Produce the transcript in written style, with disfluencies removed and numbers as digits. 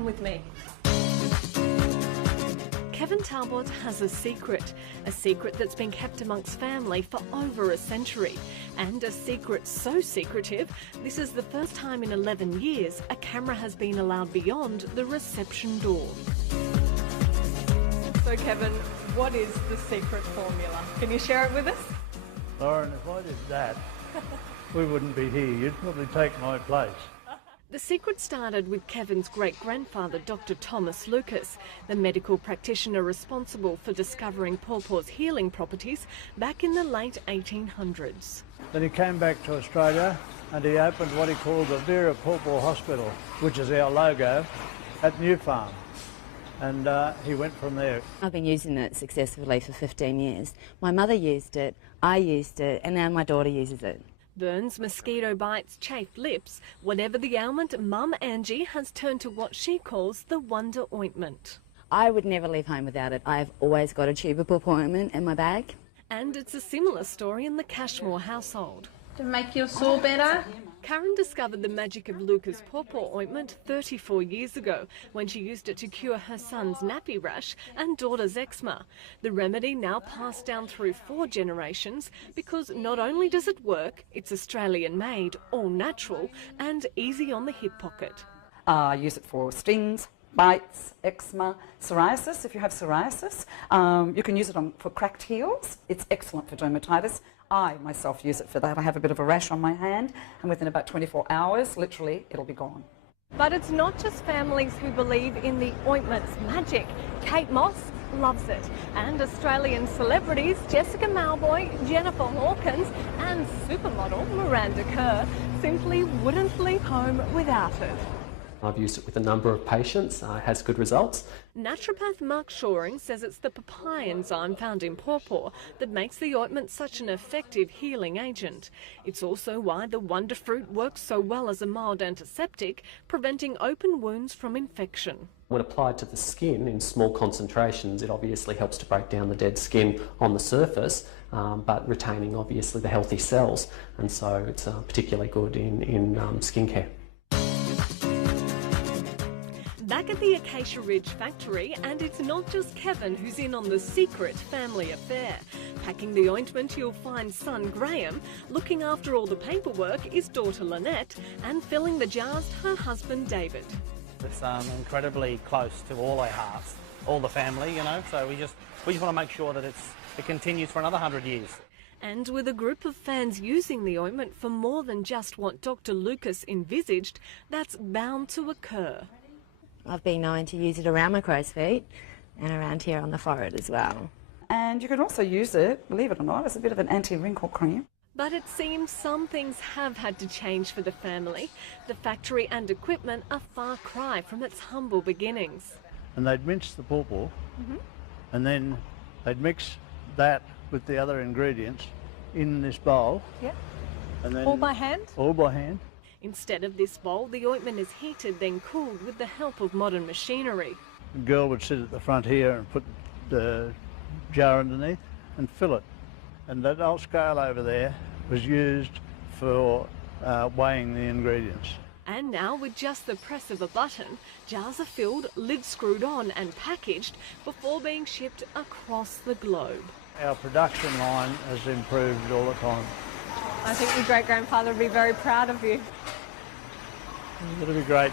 come with me. Kevin Talbot has a secret that's been kept amongst family for over a century. And a secret so secretive, this is the first time in 11 years a camera has been allowed beyond the reception door. So Kevin, what is the secret formula? Can you share it with us? Lauren, if I did that, we wouldn't be here. You'd probably take my place. The secret started with Kevin's great-grandfather, Dr. Thomas Lucas, the medical practitioner responsible for discovering pawpaw's healing properties back in the late 1800s. Then he came back to Australia and he opened what he called the Vera Pawpaw Hospital, which is our logo, at New Farm. And he went from there. I've been using it successfully for 15 years. My mother used it, I used it, and now my daughter uses it. Burns, mosquito bites, chafed lips, whatever the ailment, Mum Angie has turned to what she calls the Wonder Ointment. I would never leave home without it. I've always got a tube of pawpaw ointment in my bag. And it's a similar story in the Cashmore household. To make your sore better? Karen discovered the magic of Lucas pawpaw ointment 34 years ago when she used it to cure her son's nappy rash and daughter's eczema. The remedy now passed down through 4 generations because not only does it work, it's Australian made, all natural and easy on the hip pocket. I use it for stings, bites, eczema, psoriasis. If you have psoriasis, you can use it for cracked heels. It's excellent for dermatitis. I myself use it for that. I have a bit of a rash on my hand and within about 24 hours, literally, it'll be gone. But it's not just families who believe in the ointment's magic. Kate Moss loves it. And Australian celebrities Jessica Mauboy, Jennifer Hawkins and supermodel Miranda Kerr simply wouldn't leave home without it. I've used it with a number of patients, it has good results. Naturopath Mark Shoring says it's the papain enzyme found in pawpaw that makes the ointment such an effective healing agent. It's also why the wonder fruit works so well as a mild antiseptic, preventing open wounds from infection. When applied to the skin in small concentrations, it obviously helps to break down the dead skin on the surface, but retaining obviously the healthy cells, and so it's particularly good in skincare. Back at the Acacia Ridge factory, and it's not just Kevin who's in on the secret family affair. Packing the ointment, you'll find son Graham. Looking after all the paperwork is daughter Lynette, and filling the jars, her husband David. It's incredibly close to all our hearts, all the family, you know, so we just want to make sure that it continues for another 100 years. And with a group of fans using the ointment for more than just what Dr. Lucas envisaged, that's bound to occur. I've been known to use it around my crow's feet and around here on the forehead as well. And you can also use it, believe it or not, as a bit of an anti-wrinkle cream. But it seems some things have had to change for the family. The factory and equipment are far cry from its humble beginnings. And they'd mince the pawpaw, and then they'd mix that with the other ingredients in this bowl. Yep. And then All by hand? All by hand. Instead of this bowl, the ointment is heated, then cooled with the help of modern machinery. The girl would sit at the front here and put the jar underneath and fill it. And that old scale over there was used for weighing the ingredients. And now, with just the press of a button, jars are filled, lids screwed on and packaged before being shipped across the globe. Our production line has improved all the time. I think your great-grandfather would be very proud of you. It'll be great.